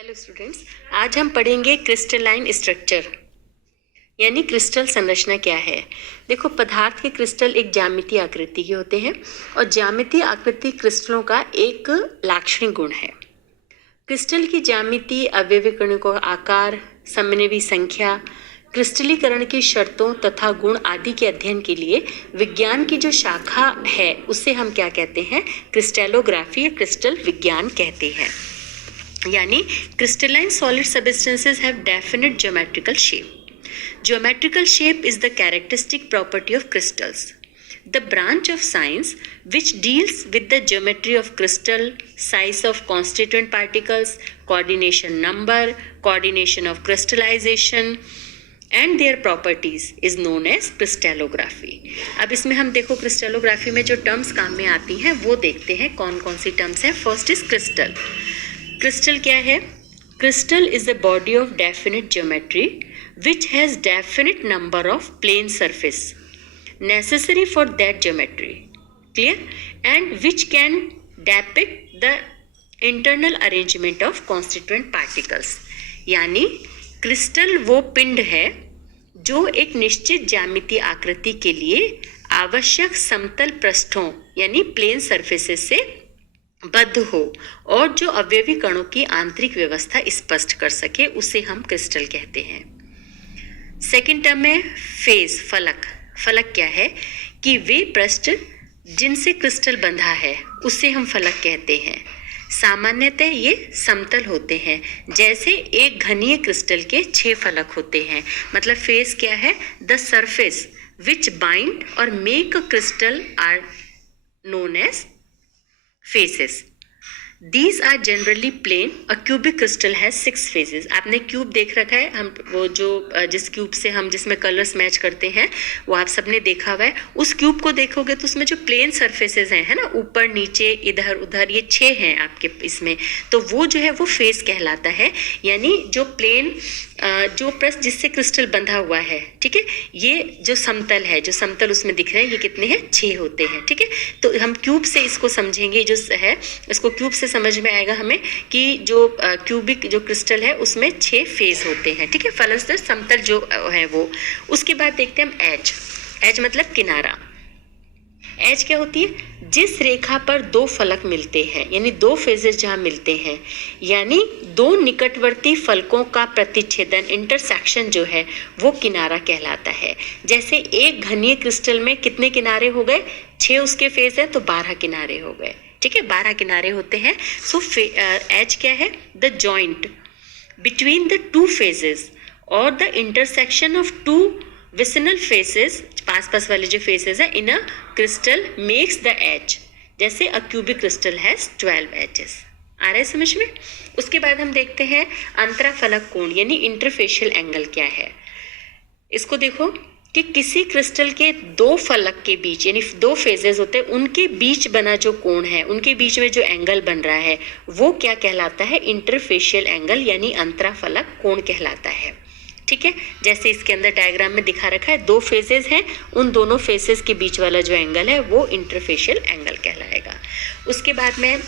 Hello students, आज हम पढ़ेंगे क्रिस्टलाइन स्ट्रक्चर यानी क्रिस्टल संरचना क्या है। देखो, पदार्थ के क्रिस्टल एक ज्यामितीय आकृति के होते हैं और ज्यामितीय आकृति क्रिस्टलों का एक लाक्षणिक गुण है। क्रिस्टल की ज्यामिति, अवयवी कणों का आकार, समन्वयी संख्या, क्रिस्टलीकरण की शर्तों तथा गुण आदि के अध्ययन के लिए विज्ञान की जो शाखा है उसे हम क्या कहते हैं? क्रिस्टलोग्राफी या क्रिस्टल विज्ञान कहते हैं। यानी crystalline solid substances have definite geometrical shape. Geometrical shape is the characteristic property of crystals. The branch of science which deals with the geometry of crystal, size of constituent particles, coordination number, coordination of crystallization and their properties is known as crystallography. अब इसमें हम देखो crystallography में जो terms काम में आती हैं वो देखते हैं कौन कौन सी टर्म्स हैं. First is crystal. क्रिस्टल क्या है? Crystal is a body of definite geometry which has definite number of plane surface necessary for that geometry, clear, and which can depict the internal arrangement of constituent particles. यानी crystal वो पिंड है जो एक निश्चित ज्यामितीय आकृति के लिए आवश्यक समतल पृष्ठों यानी प्लेन सर्फेसेस से बद्ध हो और जो अवयवी कणों की आंतरिक व्यवस्था स्पष्ट कर सके उसे हम क्रिस्टल कहते हैं. सेकेंड टर्म है फेज, फलक. फलक क्या है? कि वे पृष्ठ जिनसे क्रिस्टल बंधा है उसे हम फलक कहते हैं. सामान्यतः ये समतल होते हैं, जैसे एक घनीय क्रिस्टल के 6 फलक होते हैं. मतलब फेज क्या है? द सरफेस विच बाइंड और make a crystal are known as faces. These are generally plane. A cubic crystal has 6 phases. आपने क्यूब देख रखा है, हम वो जो जिस क्यूब से हम जिसमें कलर्स मैच करते हैं वो आप सबने देखा हुआ है. उस क्यूब को देखोगे तो उसमें जो प्लेन सरफेसेस हैं, है ना, ऊपर नीचे इधर उधर, ये 6 हैं आपके इसमें. तो वो जो है वो फेस कहलाता है. यानी जो प्लेन जो पृष्ठ जिससे क्रिस्टल बंधा हुआ है, ठीक है, ये जो समतल है, जो समतल उसमें दिख रहे हैं, ये कितने हैं? 6 होते हैं. ठीक है, तो हम क्यूब से इसको समझेंगे. जो है इसको क्यूब से समझ में आएगा हमें कि जो क्यूबिक जो क्रिस्टल है उसमें 6 फेस होते हैं. ठीक है, फलक समतल जो है वो. उसके बाद देखते हैं हम एज. एज मतलब किनारा. एज क्या होती है? जिस रेखा पर 2 फलक मिलते हैं, यानी 2 फेजेस जहाँ मिलते हैं, यानी 2 निकटवर्ती फलकों का प्रतिच्छेदन, इंटरसेक्शन जो है वो किनारा कहलाता है. जैसे एक घनीय क्रिस्टल में कितने किनारे हो गए? 6 उसके फेज है तो 12 किनारे हो गए. ठीक है, 12 किनारे होते हैं. सो एज क्या है? The joint between the 2 phases और the intersection of 2 vicinal faces, पास वाले जो फेसेस है in a crystal makes the edge. जैसे a cubic crystal has 12 edges. आ रहा है समझ में? उसके बाद हम देखते हैं अंतराफलक कोण यानी इंटरफेशियल एंगल क्या है. इसको देखो कि किसी क्रिस्टल के 2 फलक के बीच यानी 2 फेजेस होते हैं, उनके बीच बना जो कोण है, उनके बीच में जो एंगल बन रहा है वो क्या कहलाता है? इंटरफेशियल एंगल यानी अंतराफलक कोण कहलाता है. ठीक है, जैसे इसके अंदर डायग्राम में दिखा रखा है, 2 फेजेस हैं, उन दोनों फेसेस के बीच वाला जो एंगल है वो इंटरफेशियल एंगल कहलाएगा. उसके बाद में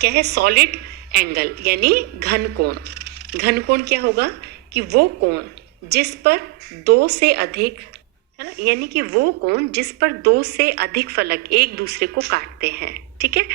क्या है? सॉलिड एंगल यानी घन कोण. घन कोण क्या होगा? कि वो कोण जिस पर 2 से अधिक, है ना, यानी कि वो कोण जिस पर 2 से अधिक फलक एक दूसरे को काटते हैं. ठीक है,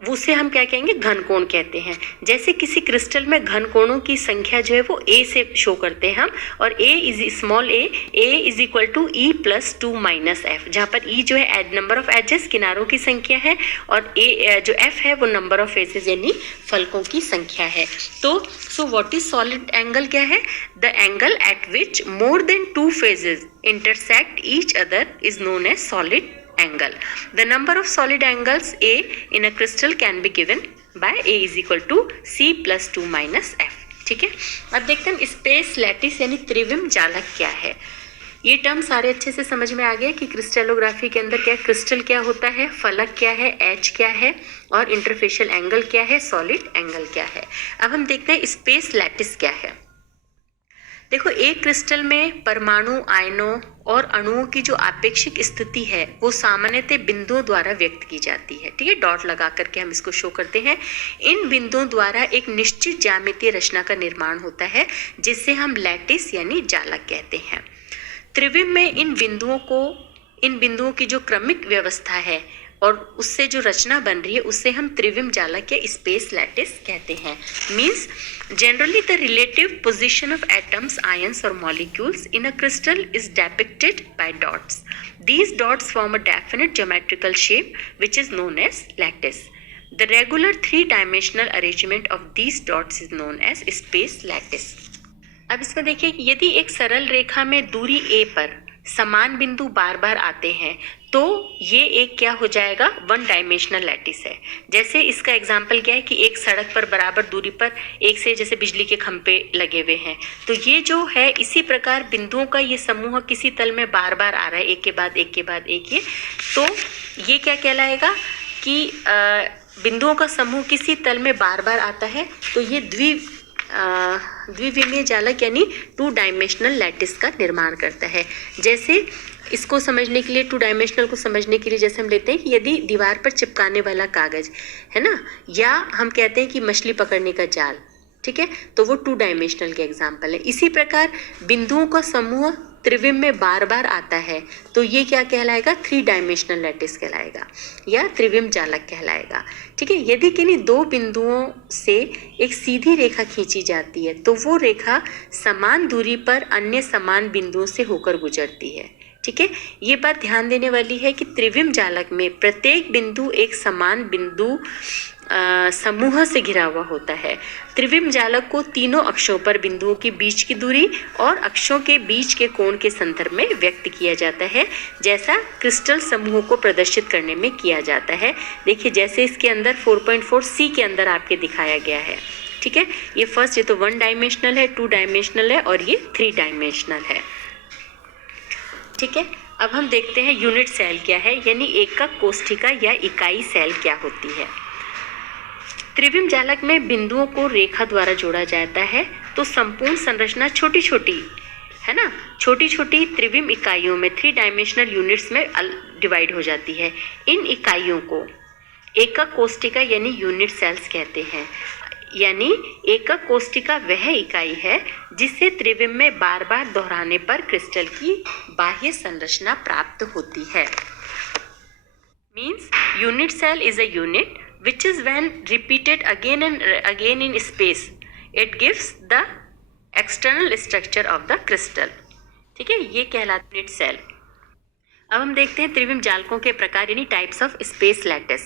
उसे हम क्या कहेंगे? घन कोण कहते हैं. जैसे किसी क्रिस्टल में घन कोणों की संख्या जो है वो a से शो करते हैं हम, और a is equal to e plus 2 minus f, जहाँ पर e जो है नंबर ऑफ एजेस, किनारों की संख्या है, और a जो f है वो नंबर ऑफ फेसेस यानी फलकों की संख्या है. तो so what is solid angle? क्या है? The angle at which more than 2 phases intersect each other is known as solid angle. The number of solid angles A in a crystal can be given by A is equal to C plus 2 minus F. ठीक है, अब देखते हैं space lattice यानी त्रिविम जालक क्या है. ये टर्म सारे अच्छे से समझ में आ गए कि क्रिस्टलोग्राफी के अंदर क्या, क्रिस्टल क्या होता है, फलक क्या है, एज क्या है, और इंटरफेशियल एंगल क्या है, सॉलिड एंगल क्या है. अब हम देखते हैं स्पेस लैटिस क्या है. देखो, एक क्रिस्टल में परमाणु, आयनों और अणुओं की जो आपेक्षिक स्थिति है वो सामान्यतः बिंदुओं द्वारा व्यक्त की जाती है। ठीक है, डॉट लगा करके हम इसको शो करते हैं। इन बिंदुओं द्वारा एक निश्चित ज्यामितीय रचना का निर्माण होता है जिसे हम लैटिस यानी जालक कहते हैं। त्रिविम में इन बिंदुओं की जो क्रमिक व्यवस्था है और उससे जो रचना बन रही है उसे हम त्रिविम जालक या स्पेस लैटिस कहते हैं। Means generally the relative position of atoms, ions or molecules in a crystal is depicted by dots. These dots form a definite geometrical shape which is known as lattice. The regular three-dimensional arrangement of these dots is known as space lattice. अब इसमें देखिए कि यदि एक सरल रेखा में दूरी a पर समान बिंदु बार बार आते हैं तो ये एक क्या हो जाएगा, वन डायमेंशनल लैटिस है। जैसे इसका एग्जाम्पल क्या है कि एक सड़क पर बराबर दूरी पर एक से जैसे बिजली के खंभे लगे हुए हैं, तो ये जो है इसी प्रकार बिंदुओं का ये समूह किसी तल में बार बार आ रहा है, एक के बाद एक के बाद एक, ये तो ये क्या कहलाएगा कि बिंदुओं का समूह किसी तल में बार बार आता है, तो ये द्विविमीय जालक यानी 2 डायमेंशनल लैटिस का निर्माण करता है। जैसे इसको समझने के लिए, 2 डायमेंशनल को समझने के लिए जैसे हम लेते हैं कि यदि दीवार पर चिपकाने वाला कागज है ना, या हम कहते हैं कि मछली पकड़ने का जाल, ठीक है, तो वो 2 डायमेंशनल के एग्जाम्पल है। इसी प्रकार बिंदुओं का समूह त्रिविम में बार बार आता है तो ये क्या कहलाएगा, 3 डायमेंशनल लैटिस कहलाएगा या त्रिविम जालक कहलाएगा। ठीक है, यदि किन्हीं 2 बिंदुओं से एक सीधी रेखा खींची जाती है तो वो रेखा समान दूरी पर अन्य समान बिंदुओं से होकर गुजरती है। ठीक है, ये बात ध्यान देने वाली है कि त्रिविम जालक में प्रत्येक बिंदु एक समान बिंदु समूह से घिरा हुआ होता है। त्रिविम जालक को तीनों अक्षों पर बिंदुओं के बीच की दूरी और अक्षों के बीच के कोण के संदर्भ में व्यक्त किया जाता है, जैसा क्रिस्टल समूह को प्रदर्शित करने में किया जाता है। देखिए जैसे इसके अंदर 4.4 सी के अंदर आपके दिखाया गया है। ठीक है, ये फर्स्ट, ये तो 1 डायमेंशनल है, 2 डायमेंशनल है और ये 3 डायमेंशनल है। ठीक है, अब हम देखते हैं यूनिट सेल क्या है, यानी एकक कोष्ठिका या इकाई सेल क्या होती है। त्रिविम जालक में बिंदुओं को रेखा द्वारा जोड़ा जाता है तो संपूर्ण संरचना छोटी छोटी है ना, छोटी छोटी त्रिविम इकाइयों में 3 डायमेंशनल यूनिट्स में डिवाइड हो जाती है। इन इकाइयों को एकक कोष्ठिका यानी यूनिट सेल्स कहते हैं। यानी एकक कोष्ठिका वह इकाई है जिसे त्रिविम में बार बार दोहराने पर क्रिस्टल की बाह्य संरचना प्राप्त होती है। Means unit cell is a unit which is when repeated again and again in space, it gives the external structure of the crystal. ठीक है, ये कहलाता है यूनिट सेल। अब हम देखते हैं त्रिविम जालकों के प्रकार यानी टाइप्स ऑफ स्पेस लैटिस।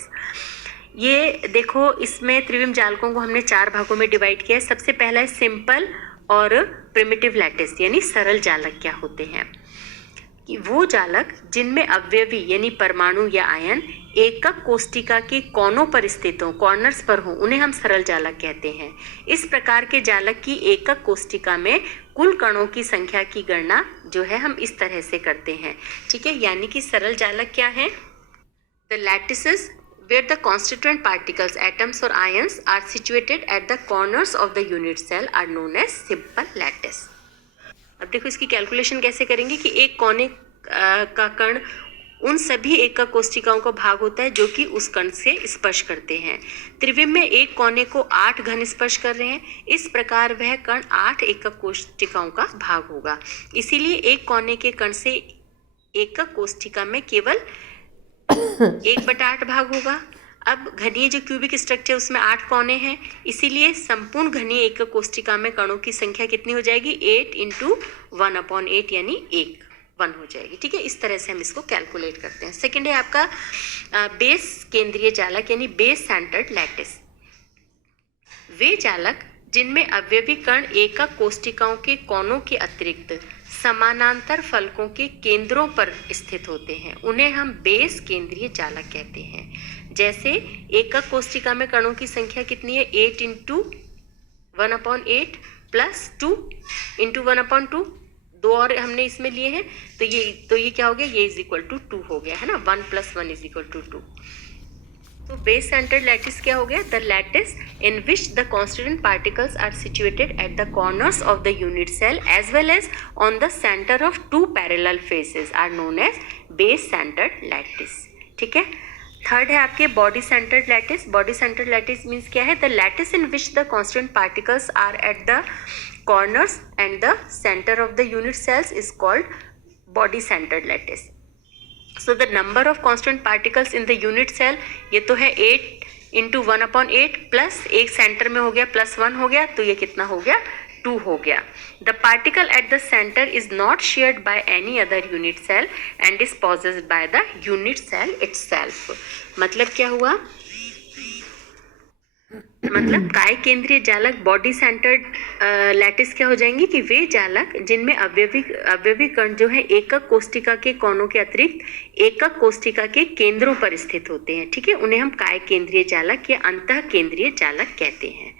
ये देखो, इसमें त्रिविम जालकों को हमने 4 भागों में डिवाइड किया है। सबसे पहला है सिंपल और प्रिमिटिव लैटिस, यानी सरल जालक क्या होते हैं कि वो जालक जिनमें अवयवी यानी परमाणु या आयन एकक कोष्ठिका के कोनों पर स्थित हों, कॉर्नर्स पर हों, उन्हें हम सरल जालक कहते हैं। इस प्रकार के जालक की एकक कोष्ठिका में कुल कणों की संख्या की गणना जो है हम इस तरह से करते हैं। ठीक है, यानी कि सरल जालक क्या है, the lattices where the constituent particles, atoms or ions are situated at the corners of the unit cell are known as simple lattice. अब देखो इसकी कैलकुलेशन कैसे करेंगे कि एक कोने का कण उन सभी एकक कोष्ठिकाओं का भाग होता है जो कि उस कण से स्पर्श करते हैं। त्रिविम में एक कोने को 8 घन स्पर्श कर रहे हैं, इस प्रकार वह कण 8 एकक कोष्ठिकाओं का भाग होगा। इसीलिए एक कोने के कण से एकक कोष्ठिका में केवल 1/8 भाग होगा। अब घनीय जो क्यूबिक स्ट्रक्चर उसमें 8 कोने हैं, इसीलिए संपूर्ण घनीय एकक कोष्ठिका में कणों की संख्या कितनी हो जाएगी, 8 × 1/8 यानी 1 हो जाएगी। ठीक है, इस तरह से हम इसको कैलकुलेट करते हैं। सेकेंड है आपका बेस केंद्रीय जालक यानी बेस सेंटर्ड लैटिस। वे जालक जिनमें अवयवी कण एकक कोष्ठिकाओं के कोनों के अतिरिक्त समानांतर फलकों के केंद्रों पर स्थित होते हैं, उन्हें हम बेस केंद्रीय जालक कहते हैं। जैसे एकक कोष्ठिका में कणों की संख्या कितनी है, 8 × 1/8 प्लस 2 × 1/2, 2 और हमने इसमें लिए हैं, तो ये क्या हो गया, ये = 2 हो गया है ना, 1 + 1 = 2। तो बेस सेंटर्ड लैटिस क्या हो गया? The lattice in which the constituent particles are situated at the corners of the unit cell as well as on the centre of two parallel faces are known as base centred lattice. ठीक है। Third है आपके body centred lattice. Body centred lattice means क्या है? The lattice in which the constituent particles are at the corners and the center of the unit cells is called body centered lattice. So the number of constant particles in the unit cell ये तो है 8 into 1/8 plus एक centre में हो गया +1 हो गया, तो ये कितना हो गया? 2 हो गया। The particle at the center is not shared by any other unit cell and is possessed by the unit cell itself. मतलब क्या हुआ? मतलब काय केंद्रीय जालक बॉडी सेंटर्ड लैटिस क्या हो जाएंगी कि वे जालक जिनमें अवयवी कण जो है एकक कोष्टिका के कोनों के अतिरिक्त एकक कोष्टिका के केंद्रों पर स्थित होते हैं। ठीक है, उन्हें हम काय केंद्रीय जालक या अंतः केंद्रीय जालक कहते हैं।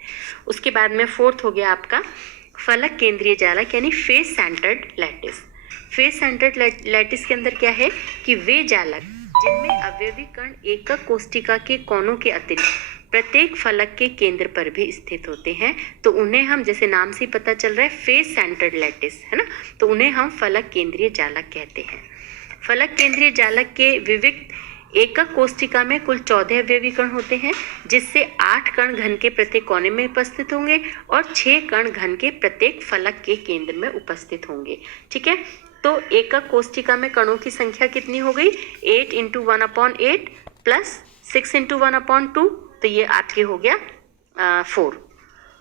उसके बाद में फोर्थ हो गया आपका फलक केंद्रीय जालक यानी face centred lattice. Face centred lattice के अंदर क्या है कि वे जालक जिनमें अवयवी कण एकक कोष्टिका के कोनों के अतिरिक्त प्रत्येक फलक के केंद्र पर भी स्थित होते हैं, तो उन्हें हम, जैसे नाम से पता चल रहा है फेस सेंटर्ड लैटिस है ना, तो उन्हें हम फलक केंद्रीय जालक कहते हैं। फलक केंद्रीय जालक के विविक्त एकक कोष्टिका में कुल 14 अवयवी कण होते हैं, जिससे 8 कण घन के प्रत्येक कोने में उपस्थित होंगे और 6 कण घन के प्रत्येक फलक के केंद्र में उपस्थित होंगे। ठीक है, तो एकक कोष्टिका में कणों की संख्या कितनी हो गई? 8 इंटू 1/8 प्लस 6 इंटू 1/2, तो ये आपके हो गया 4।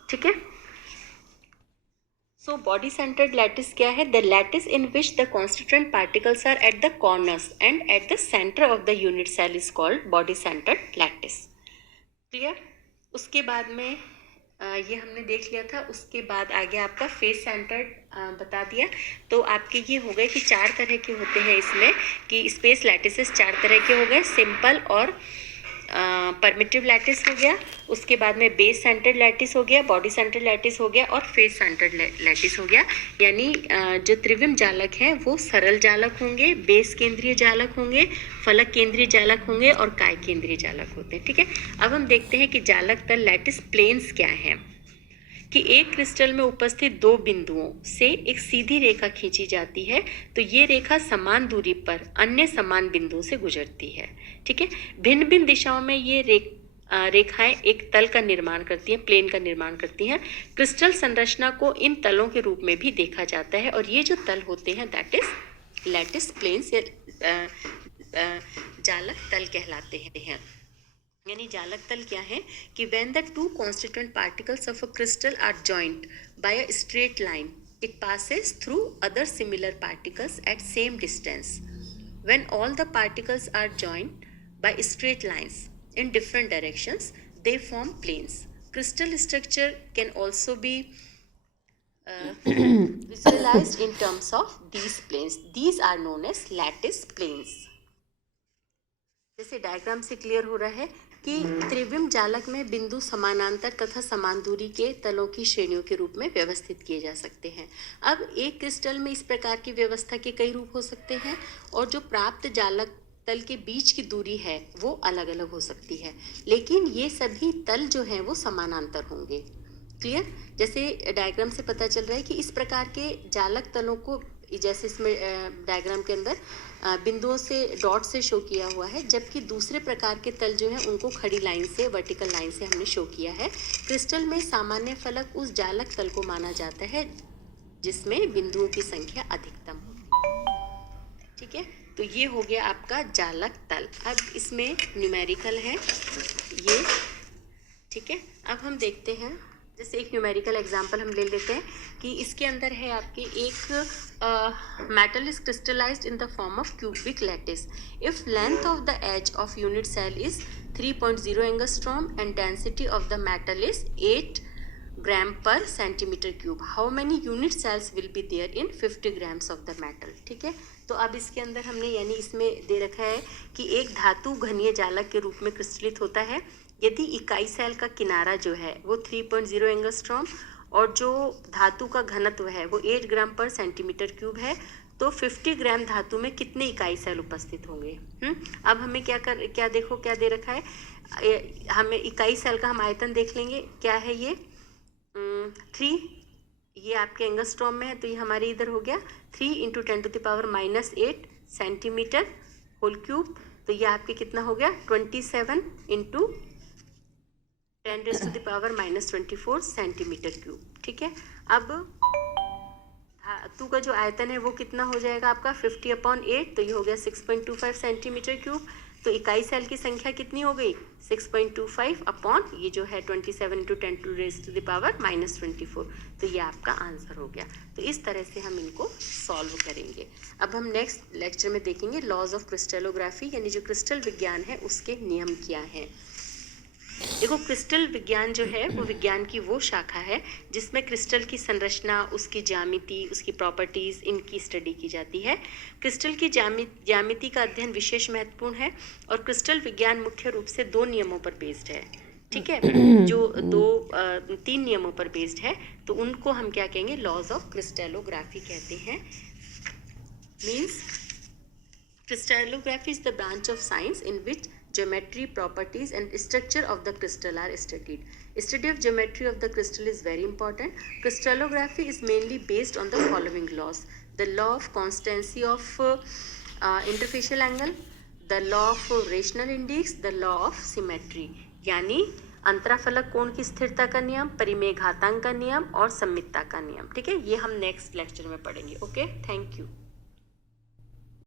ठीक है। सो बॉडी सेंटर्ड लैटिस क्या है? The lattice in which the constituent particles are at the corners and at the centre of the unit cell is called body centred lattice. Clear? उसके बाद में ये हमने देख लिया था। उसके बाद आगे आपका फेस सेंटर्ड बता दिया। तो आपके ये हो गए कि 4 तरह के होते हैं इसमें, कि स्पेस लैटिसेस 4 तरह के हो गए, सिंपल और परमिटिव लैटिस हो गया, उसके बाद में बेस सेंटर्ड लैटिस हो गया, बॉडी सेंटर्ड लैटिस हो गया और फेस सेंटर्ड लैटिस हो गया। यानी जो त्रिविम जालक हैं वो सरल जालक होंगे, बेस केंद्रीय जालक होंगे, फलक केंद्रीय जालक होंगे और काय केंद्रीय जालक होते हैं। ठीक है, अब हम देखते हैं कि जालक तल लैटिस प्लेन्स क्या हैं। कि एक क्रिस्टल में उपस्थित 2 बिंदुओं से एक सीधी रेखा खींची जाती है, तो ये रेखा समान दूरी पर अन्य समान बिंदुओं से गुजरती है। ठीक है, भिन्न भिन्न दिशाओं में ये रेखाएं एक तल का निर्माण करती हैं, प्लेन का निर्माण करती हैं। क्रिस्टल संरचना को इन तलों के रूप में भी देखा जाता है और ये जो तल होते हैं दैट इज लैटिस प्लेन्स या जालक तल कहलाते हैं। यानी जालक तल क्या है कि when the two constituent particles of a crystal are joined by a straight line, it passes through other similar particles at same distance. When all the particles are joined by straight lines in different directions, they form planes. Crystal structure can also be visualized in terms of these planes. These are known as lattice planes. जैसे diagram से clear हो रहा है कि त्रिविम जालक में बिंदु समानांतर तथा समान दूरी के तलों की श्रेणियों के रूप में व्यवस्थित किए जा सकते हैं। अब एक क्रिस्टल में इस प्रकार की व्यवस्था के कई रूप हो सकते हैं और जो प्राप्त जालक तल के बीच की दूरी है वो अलग अलग हो सकती है, लेकिन ये सभी तल जो हैं वो समानांतर होंगे। क्लियर? जैसे डायग्राम से पता चल रहा है कि इस प्रकार के जालक तलों को, जैसे इसमें डायग्राम के अंदर बिंदुओं से डॉट से शो किया हुआ है, जबकि दूसरे प्रकार के तल जो हैं उनको खड़ी लाइन से, वर्टिकल लाइन से हमने शो किया है। क्रिस्टल में सामान्य फलक उस जालक तल को माना जाता है जिसमें बिंदुओं की संख्या अधिकतम हो। ठीक है, तो ये हो गया आपका जालक तल। अब इसमें न्यूमेरिकल है ये। ठीक है, अब हम देखते हैं, जैसे एक न्यूमेरिकल एग्जांपल हम ले लेते हैं कि इसके अंदर है आपके एक metal is crystallised in the form of cubic lattice if length of the edge of unit cell is 3.0 angstrom and density of the metal is 8 gram per centimetre cube. How many unit cells will be there in 50 grams of the metal. ठीक है, तो अब इसके अंदर हमने यानी इसमें दे रखा है कि एक धातु घनीय जालक के रूप में क्रिस्टलित होता है यदि इकाई सेल का किनारा जो है वो 3.0 एंगस्ट्रॉम और जो धातु का घनत्व है वो 8 ग्राम पर सेंटीमीटर क्यूब है, तो 50 ग्राम धातु में कितने इकाई सेल उपस्थित होंगे। अब हमें क्या दे रखा है, हमें इकाई सेल का हम आयतन देख लेंगे, क्या है ये 3, ये आपके एंगस्ट्रॉम में है, तो ये हमारे इधर हो गया 3 × 10⁻⁸ सेंटीमीटर होल क्यूब। तो ये आपके कितना हो गया 27 × 10⁻⁻24 सेंटीमीटर क्यूब। ठीक है, अब धातु का जो आयतन है वो कितना हो जाएगा आपका 50/8, तो ये हो गया 6.25 सेंटीमीटर क्यूब। तो इकाई सेल की संख्या कितनी हो गई 6.25 अपॉन ये जो है 27 × 10⁻⁻24, तो ये आपका आंसर हो गया। तो इस तरह से हम इनको सॉल्व करेंगे। अब हम नेक्स्ट लेक्चर में देखेंगे लॉज ऑफ क्रिस्टलोग्राफी, यानी जो क्रिस्टल विज्ञान है उसके नियम क्या हैं। देखो, क्रिस्टल विज्ञान जो है वो विज्ञान की वो शाखा है जिसमें क्रिस्टल की संरचना, उसकी ज्यामिति, उसकी प्रॉपर्टीज, इनकी स्टडी की जाती है। क्रिस्टल की ज्यामिति का अध्ययन विशेष महत्वपूर्ण है और क्रिस्टल विज्ञान मुख्य रूप से 2 नियमों पर बेस्ड है। ठीक है, जो 3 नियमों पर बेस्ड है, तो उनको हम क्या कहेंगे लॉज ऑफ क्रिस्टलोग्राफी कहते हैं। Means crystallography is the branch of science in which geometry, properties and structure of the crystal are studied. Study of geometry of the crystal is very important. Crystallography is mainly based on the following laws: the law of constancy of interfacial angle, the law of rational index, the law of symmetry, यानी अंतराफलक कोण की स्थिरता का नियम, परिमेय घातांक का नियम और सममितता का नियम। ठीक है, ये हम नेक्स्ट लेक्चर में पढ़ेंगे। Okay, thank you.